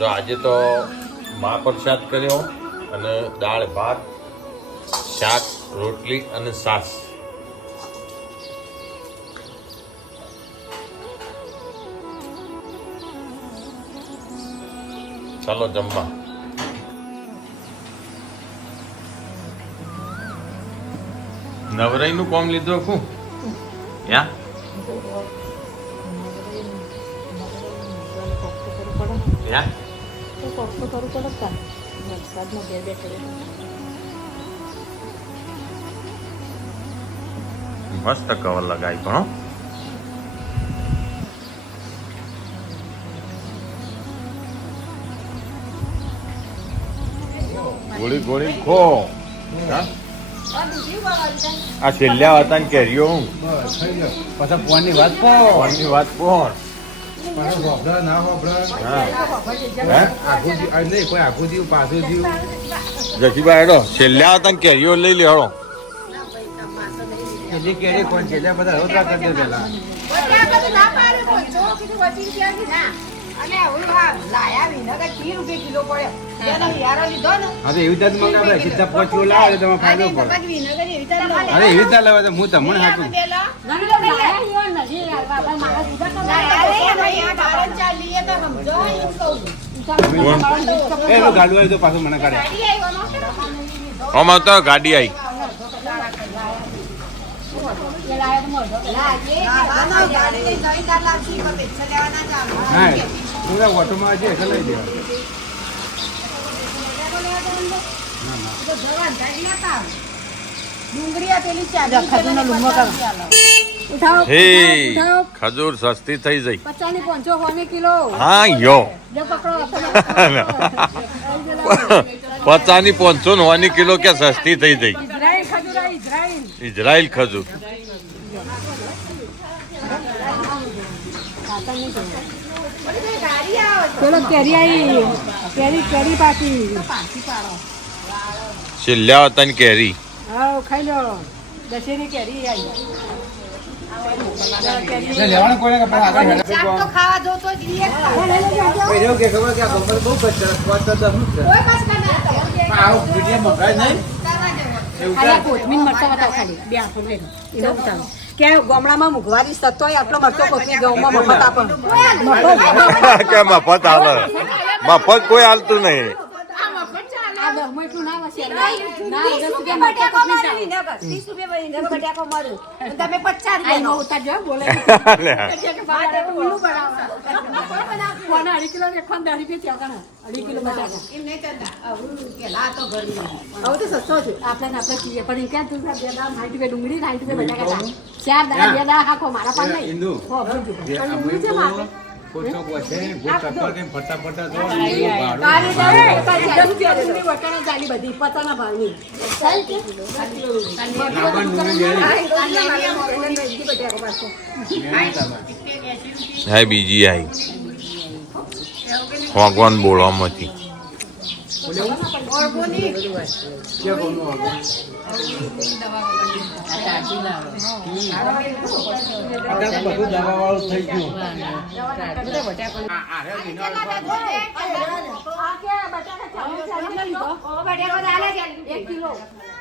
તો આજે તો મહાપ્રસાદ કર્યો અને દાળ, ભાત, શાક, રોટલી અને સાસ ચાલો જમવા. નવરાઈ નું કોમ લીધો શું યા? યા? મસ્ત કવર લગાવી પણ ગોળી ગોળી ખો. હા? આ છેલ્લા હતા ને કેરીઓ હું. પછી ફોનની વાત કહો ની વાત કોણ? પાછો હોભળે ના નહીં કોઈ આખું જીવ પાછું જીવ જકીભાઈ હેડો છેલ્લા હતા કેરીઓ લઈ લે હળો એની કેરી કોણ છે એટલે બધા રોટલા કરી દે પેલા હા તો એવી રીતે જ મંગાવે સીધા પાંચ કિલો લાવે તો ફાયદો પડે. અરે એવી રીતે લાવે તો હું તમને હાકું. એ એનું ગાડું આવી તો પાછું મને કાઢે. આમાં તો ગાડી આવી. હા તું ઓટોમાં છે એટલે લઈ દેવા હે ખજૂર સસ્તી થઈ જઈ પચાસની પાંચસો હોને કિલો હા યો જો પકડો પચાની પાંચસો નવાની કિલો કે સસ્તી થઈ જઈ ઇઝરાયલ ખજૂરા ઇઝરાયલ ઇઝરાયલ ખજૂર પેલો કેરી આવી કેરી કેરી પાકી. છેલ્લા હતા ને કેરી. હા ખાઈ લો. દશેરી કેરી આવી એટલે લેવાનું કોઈને કે પણ આગળ હેઠળ કોઈ એવું કે ખબર કે આ બપોર બહુ કચ્છ પાંચ તો દસનું જ છે પણ આવું વીડિયો મંગાય નહીં? એવું ખાલી કોથમીર મરચા બતાવો ખાલી. બે આંખો એવું બતાવો કે ગામડામાં મુઘવારી સત્તો હોય આટલો મરચો કોથમીર ગામમાં મફત આપે. મફત કે મફત આવે મફત કોઈ હાલતું નહીં. ડુંગળી સાઠ રૂપિયા બટાકા ચાર દાદા બે દાડા હાંકો મારા પાસે પોતો પોસે ભૂત ટક્કર કેમ ફરતા ફરતા તો વટાણા ચાલી બધી ભાવની. બીજી આઈ ભગવાન અત્યારે તો બધું દવા વાળું થઈ ગયું બટાકા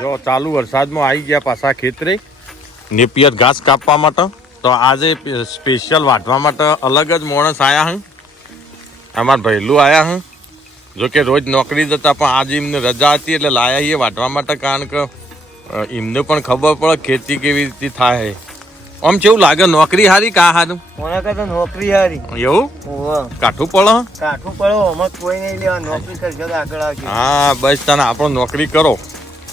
જો, ચાલુ વરસાદમાં આવી ગયા પાછા ખેતરે. નેપિયર ઘાસ કાપવા માટે. તો આજે સ્પેશિયલ વાટવા માટે અલગ જ માણસ આયા હું. અમાર ભૈલું આવ્યા હું. જો કે રોજ નોકરી જતા પણ આજે એમને રજા હતી એટલે લાયા છીએ વાટવા માટે કારણ કે એમને પણ ખબર પડે ખેતી કેવી રીતે થાય આમ કેવું લાગે? નોકરી હારી કા હારું? મને કહે નોકરી હારી? એવું? કાઠું પડો કાઠું પડો અમે કોઈ નહીં લેવા નોકરી કરજો આગળ આવજો. હા બસ તને આપણો નોકરી કરો.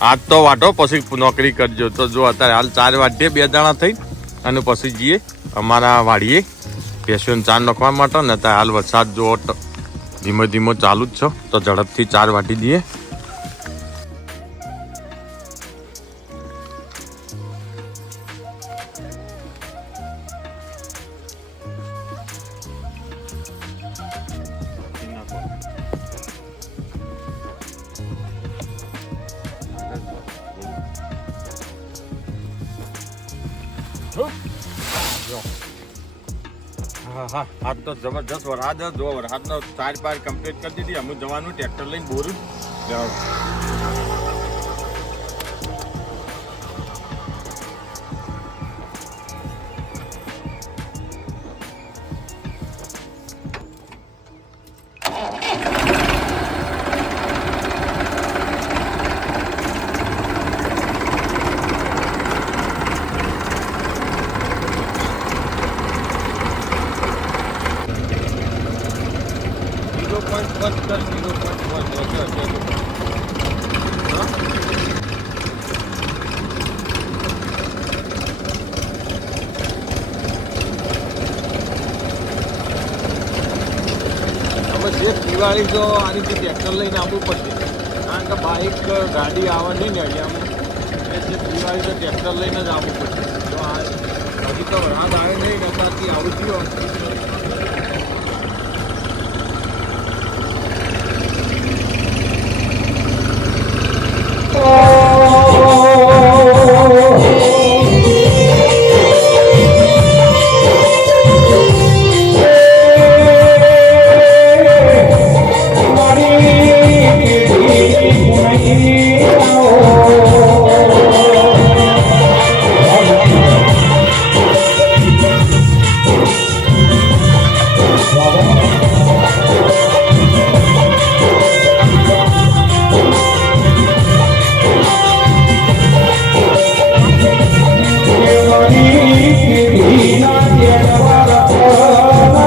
આજ તો વાટો પછી નોકરી કરજો. તો જો અત્યારે હાલ ચાર વાઢીએ બે દાણા થઈ અને પછી જઈએ અમારા વાડીએ. પેશિયન ચાર નાખવા માટે ને ત્યાં હાલ વરસાદ જો ધીમો ધીમો ચાલુ જ છે. તો ઝડપથી ચાર વાટી દઈએ. હા હા. આજ તો જબરજસ્ત વરસાદ. જો વરસાદનો ચાર પાર કમ્પ્લીટ કરી દીધી. અમે જવાનું ટ્રેક્ટર લઈને બોરું. દિવાળી જો આ રીતે ટ્રેક્ટર લઈને આવવું પડશે, કારણ કે બાઇક ગાડી આવવા નહીં ને અહીંયા એટલે દિવાળી તો ટ્રેક્ટર લઈને જ આવવું પડશે. તો આ હજી તો વરસાદ આવે નહીં અત્યારથી આવું થયું